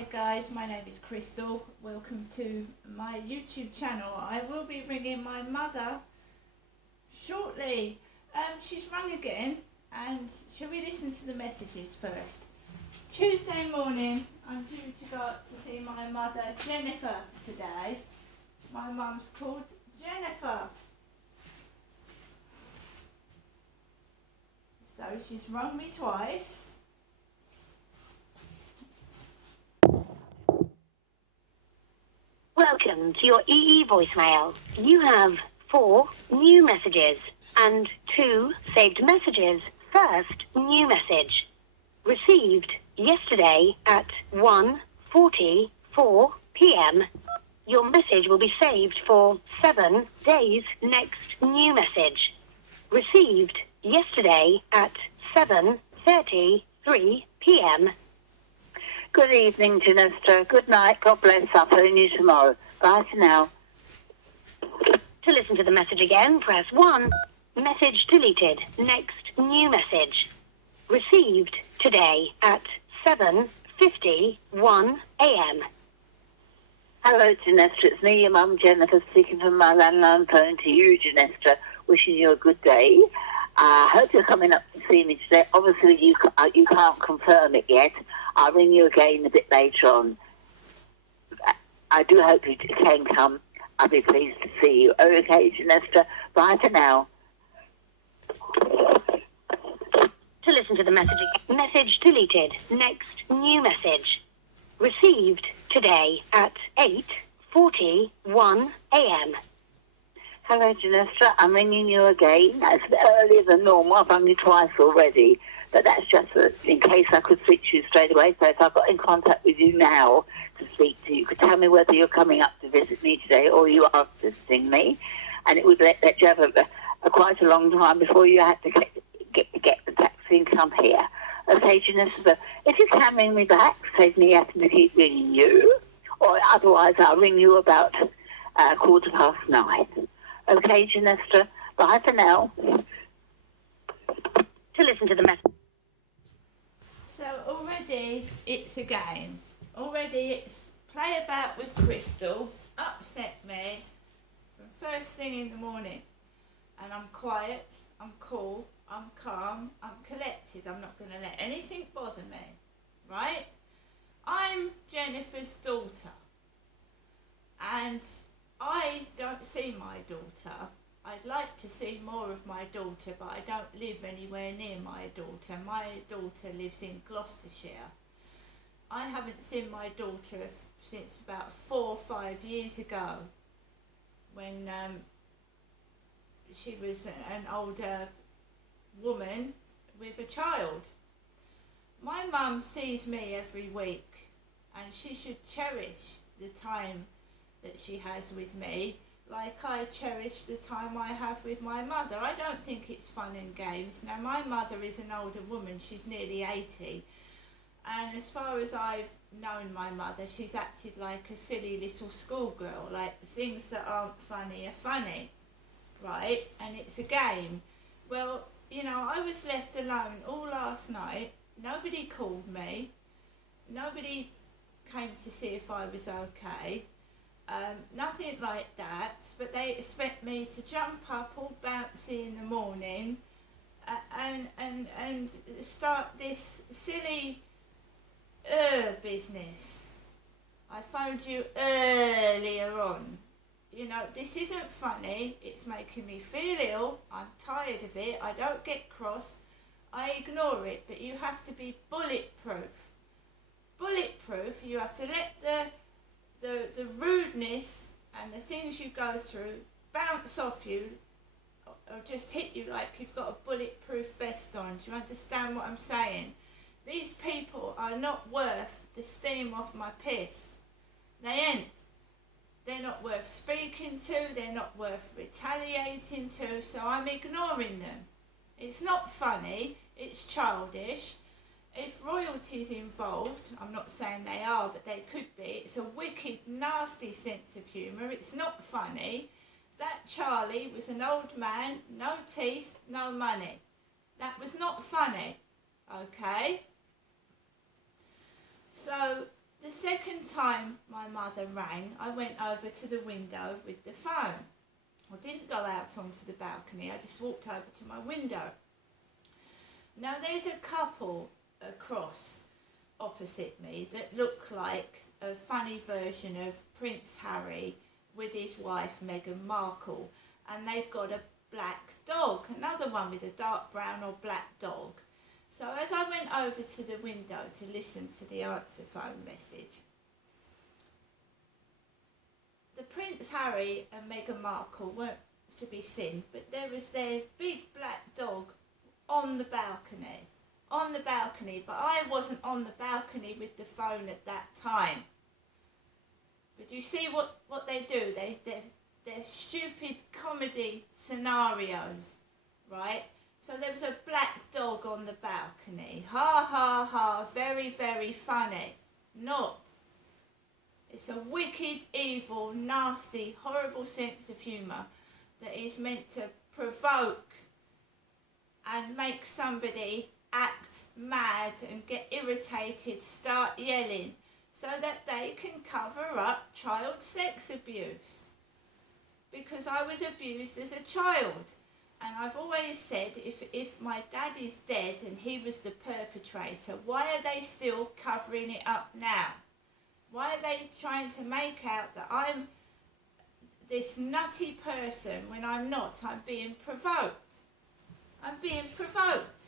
Hi guys, my name is Crystal. Welcome to my YouTube channel. I will be ringing my mother shortly. She's rung again, and shall we listen to the messages first? Tuesday morning, I'm due to go up to see my mother Jennifer today. My mum's called Jennifer. So she's rung me twice. Welcome to your EE voicemail. You have 4 new messages and 2 saved messages. First new message. Received yesterday at 1:44 p.m. Your message will be saved for 7 days. Next new message. Received yesterday at 7:33 p.m. Good evening, Janessa. Good night. God bless. I'll phone you tomorrow. Bye for now. To listen to the message again, press 1. Message deleted. Next new message. Received today at 7:51 a.m. Hello, Janessa. It's me, your mum, Jennifer, speaking from my landline phone to you, Janessa. Wishing you a good day. I hope you're coming up to see me today. Obviously, you can't confirm it yet. I'll ring you again a bit later on. I do hope you can come. I'll be pleased to see you. Okay, Janessa. Bye for now. To listen to the message again, message deleted. Next new message. Received today at 8:41 a.m. Hello, Janessa. I'm ringing you again. It's a bit earlier than normal. I've rung you twice already. But that's just in case I could speak to you straight away. So if I got in contact with you now to speak to you, you could tell me whether you're coming up to visit me today or you are visiting me. And it would let you have quite a long time before you had to get the taxi and come here. Okay, Janessa, if you can ring me back, save me having to keep ringing you. Or otherwise, I'll ring you about 9:15. Okay, Janessa, bye for now. To listen to the message. So already it's a game. Already it's play about with Crystal, upset me from first thing in the morning. And I'm quiet, I'm cool, I'm calm, I'm collected. I'm not going to let anything bother me, right? I'm Jennifer's daughter. And I don't see my daughter. I'd like to see more of my daughter, but I don't live anywhere near my daughter. My daughter lives in Gloucestershire. I haven't seen my daughter since about 4 or 5 years ago, when she was an older woman with a child. My mum sees me every week, and she should cherish the time that she has with me, like I cherish the time I have with my mother. I don't think it's fun and games. Now, my mother is an older woman. She's nearly 80. And as far as I've known my mother, she's acted like a silly little schoolgirl. Like, things that aren't funny are funny, right? And it's a game. Well, I was left alone all last night. Nobody called me. Nobody came to see if I was okay. Nothing like that, but they expect me to jump up all bouncy in the morning and start this silly business. I phoned you earlier on. This isn't funny. It's making me feel ill. I'm tired of it. I don't get cross. I ignore it, but you have to be bulletproof. Bulletproof. You have to let the rudeness and the things you go through bounce off you or just hit you like you've got a bulletproof vest on. Do you understand what I'm saying? These people are not worth the steam off my piss. They ain't. They're not worth speaking to. They're not worth retaliating to. So I'm ignoring them. It's not funny. It's childish. If royalty's involved, I'm not saying they are, but they could be. It's a wicked, nasty sense of humour. It's not funny. That Charlie was an old man, no teeth, no money. That was not funny, okay? So the The second time my mother rang, I went over to the window with the phone. I didn't go out onto the balcony, I just walked over to my window. Now there's a couple across opposite me that look like a funny version of Prince Harry with his wife Meghan Markle, and they've got a black dog, another one with a dark brown or black dog. So as I went over to the window to listen to the answer phone message, the Prince Harry and Meghan Markle weren't to be seen, but there was their big black dog on the balcony, but I wasn't on the balcony with the phone at that time. But you see what they do, they're stupid comedy scenarios, right? So there was a black dog on the balcony, ha ha ha, very, very funny. Not. It's a wicked, evil, nasty, horrible sense of humour that is meant to provoke and make somebody act mad and get irritated, start yelling, so that they can cover up child sex abuse. Because I was abused as a child. And I've always said, if my dad is dead and he was the perpetrator, why are they still covering it up now? Why are they trying to make out that I'm this nutty person when I'm not? I'm being provoked. I'm being provoked.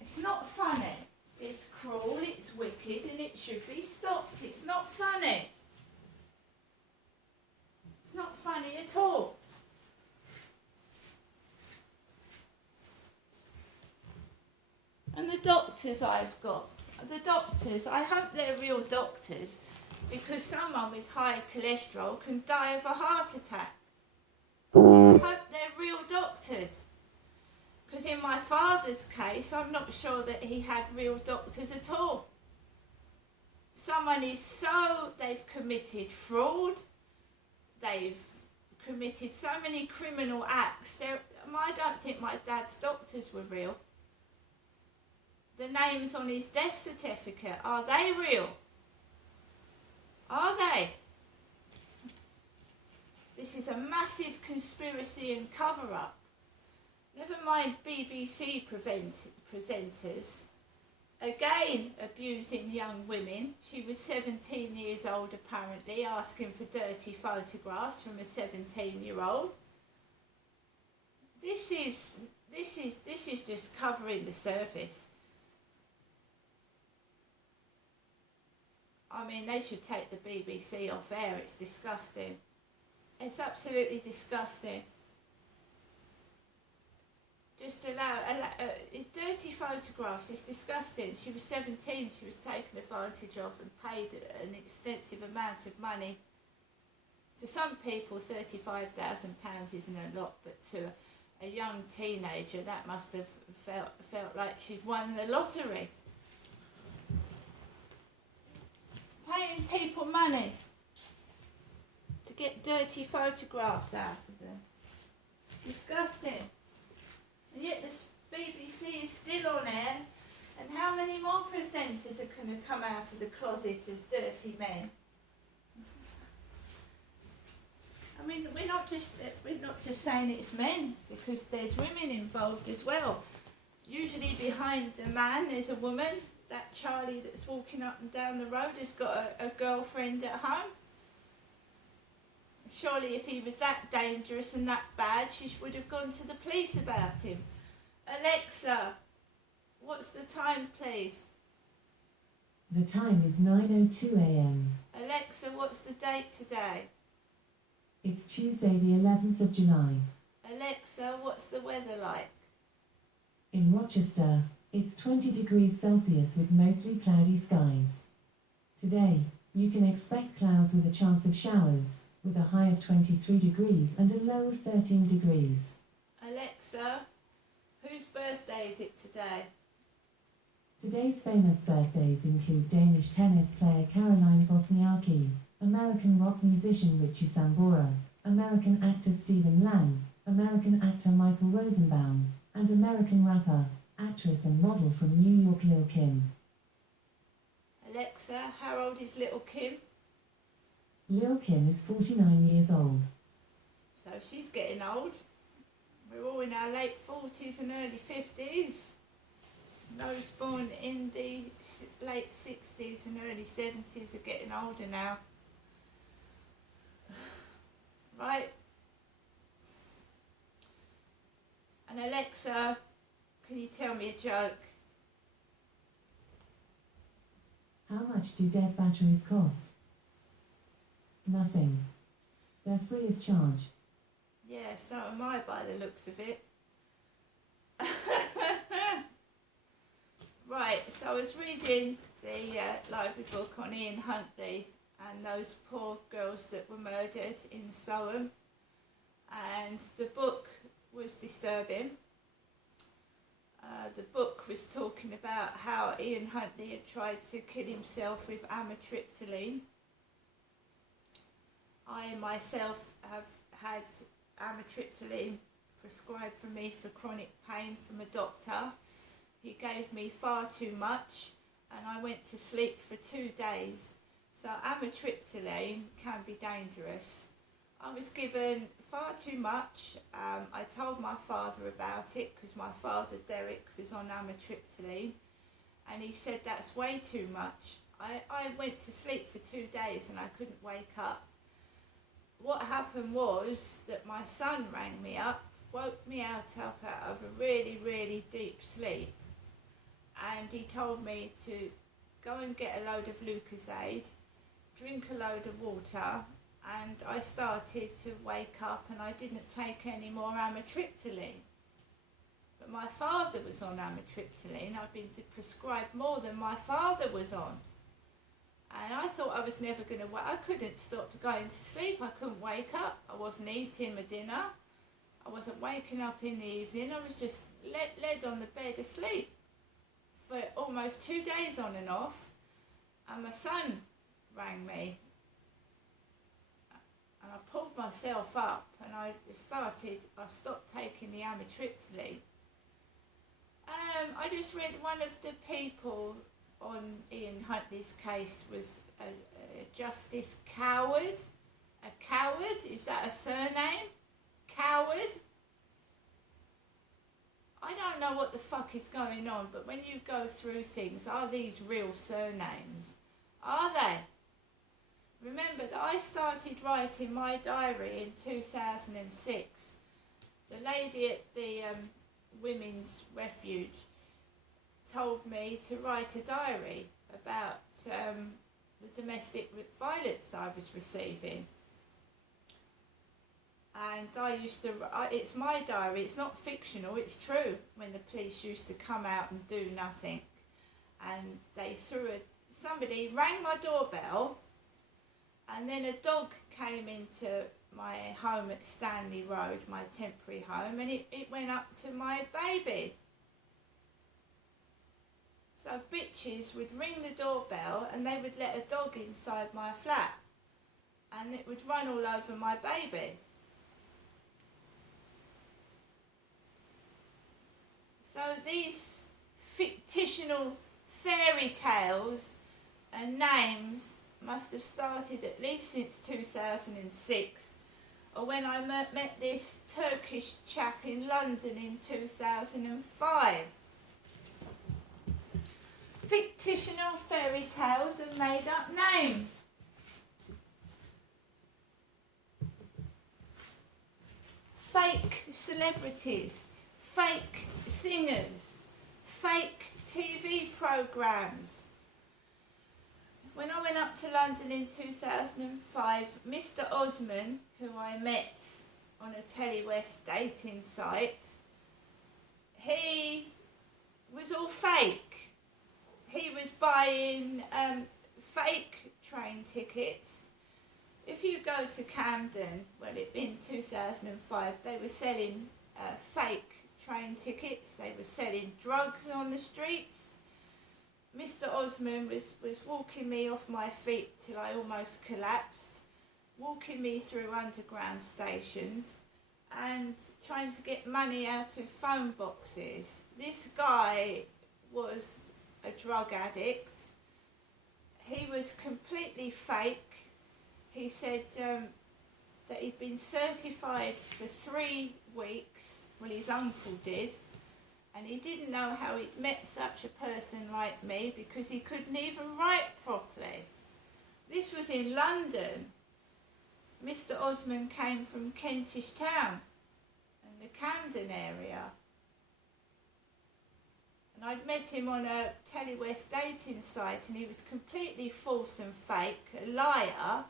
It's not funny. It's cruel, it's wicked, and it should be stopped. It's not funny. It's not funny at all. And the doctors I've got, I hope they're real doctors, because someone with high cholesterol can die of a heart attack. I hope they're real doctors. Because in my father's case, I'm not sure that he had real doctors at all. Someone is they've committed fraud, they've committed so many criminal acts. I don't think my dad's doctors were real. The names on his death certificate, are they real? Are they? This is a massive conspiracy and cover-up. Never mind BBC presenters, again abusing young women. She was 17 years old apparently, asking for dirty photographs from a 17-year-old. This is just covering the surface. I mean, they should take the BBC off air. It's disgusting. It's absolutely disgusting. Just allow dirty photographs. It's disgusting. She was 17. She was taken advantage of and paid an extensive amount of money. To some people, £35,000 isn't a lot, but to a young teenager, that must have felt like she'd won the lottery. Paying people money to get dirty photographs out of them. Disgusting. And yet the BBC is still on air, and how many more presenters are going to come out of the closet as dirty men? I mean, we're not just saying it's men, because there's women involved as well. Usually behind the man there's a woman. That Charlie that's walking up and down the road has got a girlfriend at home. Surely if he was that dangerous and that bad, she would have gone to the police about him. Alexa, what's the time, please? The time is 9:02 a.m. Alexa, what's the date today? It's Tuesday the 11th of July. Alexa, what's the weather like? In Rochester, it's 20 degrees Celsius with mostly cloudy skies. Today, you can expect clouds with a chance of showers, with a high of 23 degrees and a low of 13 degrees. Alexa, whose birthday is it today? Today's famous birthdays include Danish tennis player Caroline Wozniacki, American rock musician Richie Sambora, American actor Stephen Lang, American actor Michael Rosenbaum, and American rapper actress and model from New York Lil' Kim. Alexa, how old is little Kim? Lil' Kim is 49 years old. So she's getting old. We're all in our late 40s and early 50s. Those born in the late 60s and early 70s are getting older now. Right? And Alexa, can you tell me a joke? How much do dead batteries cost? Nothing. They're free of charge. Yeah, so am I by the looks of it. Right, so I was reading the library book on Ian Huntley and those poor girls that were murdered in Soham, and the book was disturbing. The book was talking about how Ian Huntley had tried to kill himself with amitriptyline. I myself have had amitriptyline prescribed for me for chronic pain from a doctor. He gave me far too much and I went to sleep for 2 days. So amitriptyline can be dangerous. I was given far too much. I told my father about it because my father Derek was on amitriptyline and he said that's way too much. I went to sleep for 2 days and I couldn't wake up. What happened was that my son rang me up, woke me out of a really, really deep sleep, and he told me to go and get a load of Lucozade, drink a load of water, and I started to wake up and I didn't take any more amitriptyline. But my father was on amitriptyline. I'd been prescribed more than my father was on. And I thought I was never going to wake. I couldn't stop going to sleep. I couldn't wake up. I wasn't eating my dinner. I wasn't waking up in the evening. I was just led on the bed asleep for almost 2 days on and off. And my son rang me. And I pulled myself up and I stopped taking the amitriptyline. I just read one of the people on Ian Huntley's case was a Justice Coward. A Coward? Is that a surname? Coward? I don't know what the fuck is going on, but when you go through things, are these real surnames? Are they? Remember that I started writing my diary in 2006. The lady at the Women's Refuge told me to write a diary about the domestic violence I was receiving. And I used to, it's my diary, it's not fictional, it's true, when the police used to come out and do nothing. And they somebody rang my doorbell, and then a dog came into my home at Stanley Road, my temporary home, and it went up to my baby. So bitches would ring the doorbell and they would let a dog inside my flat and it would run all over my baby. So these fictional fairy tales and names must have started at least since 2006, or when I met this Turkish chap in London in 2005. Fictional fairy tales and made up names. Fake celebrities, fake singers, fake TV programmes. When I went up to London in 2005, Mr. Osman, who I met on a Telewest dating site, he was all fake. He was buying fake train tickets. If you go to Camden, well, in 2005, they were selling fake train tickets. They were selling drugs on the streets. Mr. Osman was walking me off my feet till I almost collapsed, walking me through underground stations and trying to get money out of phone boxes. This guy was a drug addict. He was completely fake. He said that he'd been certified for 3 weeks, well, his uncle did, and he didn't know how he'd met such a person like me because he couldn't even write properly. This was in London. Mr. Osmond came from Kentish Town and the Camden area. And I'd met him on a Telewest dating site, and he was completely false and fake, a liar.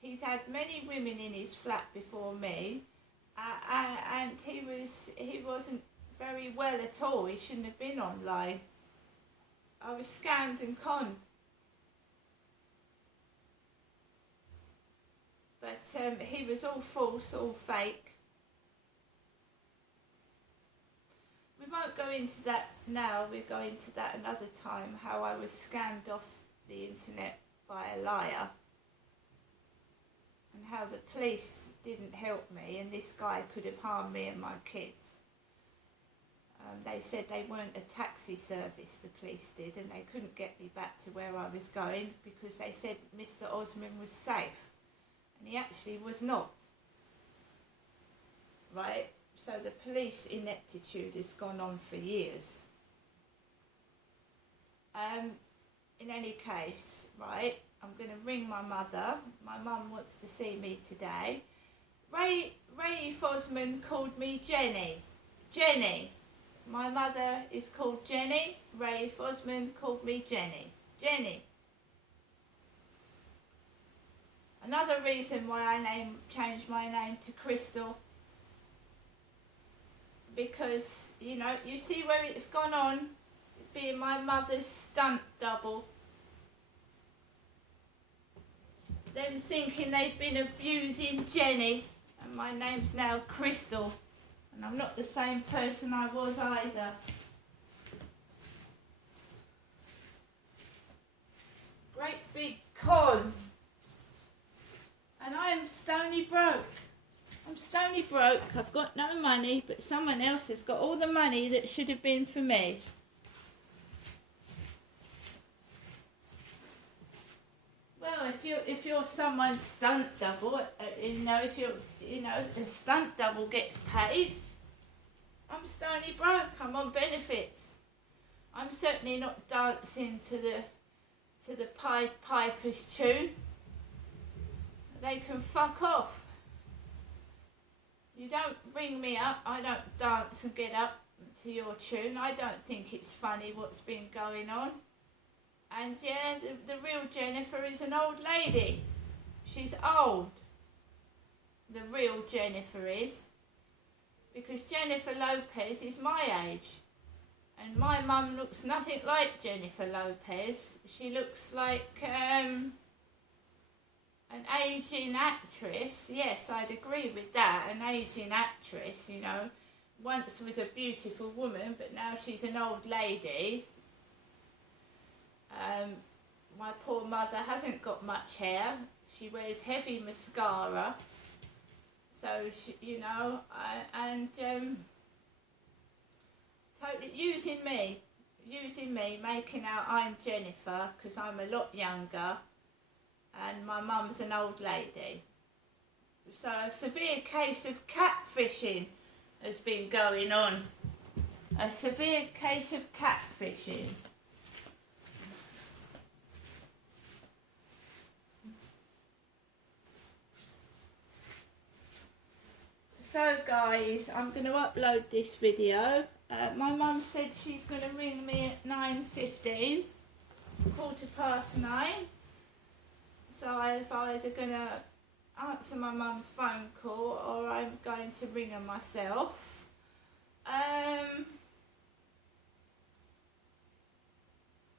He'd had many women in his flat before me, and he wasn't very well at all. He shouldn't have been online. I was scammed and conned. But he was all false, all fake. We won't go into that now, we'll go into that another time, how I was scammed off the internet by a liar. And how the police didn't help me, and this guy could have harmed me and my kids. They said they weren't a taxi service, the police did, and they couldn't get me back to where I was going because they said Mr. Osmond was safe. And he actually was not. Right? So the police ineptitude has gone on for years. In any case, right, I'm going to ring my mother. My mum wants to see me today. Ray Osmond called me Jenny. Jenny. My mother is called Jenny. Ray Osmond called me Jenny. Jenny. Another reason why I changed my name to Crystal, because, you know, you see where it's gone on, being my mother's stunt double. Them thinking they've been abusing Jenny, and my name's now Crystal, and I'm not the same person I was either. Great big con. And I am stony broke. I'm stony broke. I've got no money, but someone else has got all the money that should have been for me. Well, if you're someone's stunt double, the stunt double gets paid. I'm stony broke. I'm on benefits. I'm certainly not dancing to the Pied Piper's tune. They can fuck off. You don't ring me up, I don't dance and get up to your tune. I don't think it's funny what's been going on. And yeah, the real Jennifer is an old lady. She's old. The real Jennifer is. Because Jennifer Lopez is my age. And my mum looks nothing like Jennifer Lopez. She looks like an ageing actress. Yes, I'd agree with that. An ageing actress, you know, once was a beautiful woman, but now she's an old lady. My poor mother hasn't got much hair. She wears heavy mascara. So, she, you know, totally using me, making out I'm Jennifer because I'm a lot younger. And my mum's an old lady. So a severe case of catfishing has been going on. A severe case of catfishing. So guys, I'm going to upload this video. My mum said she's going to ring me at 9:15, 9:15. So I'm either going to answer my mum's phone call or I'm going to ring her myself.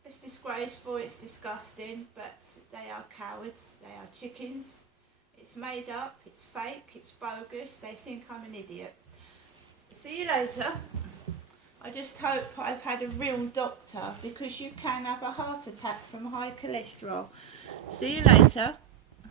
It's disgraceful, it's disgusting, but they are cowards, they are chickens. It's made up, it's fake, it's bogus, they think I'm an idiot. See you later. I just hope I've had a real doctor, because you can have a heart attack from high cholesterol. See you later.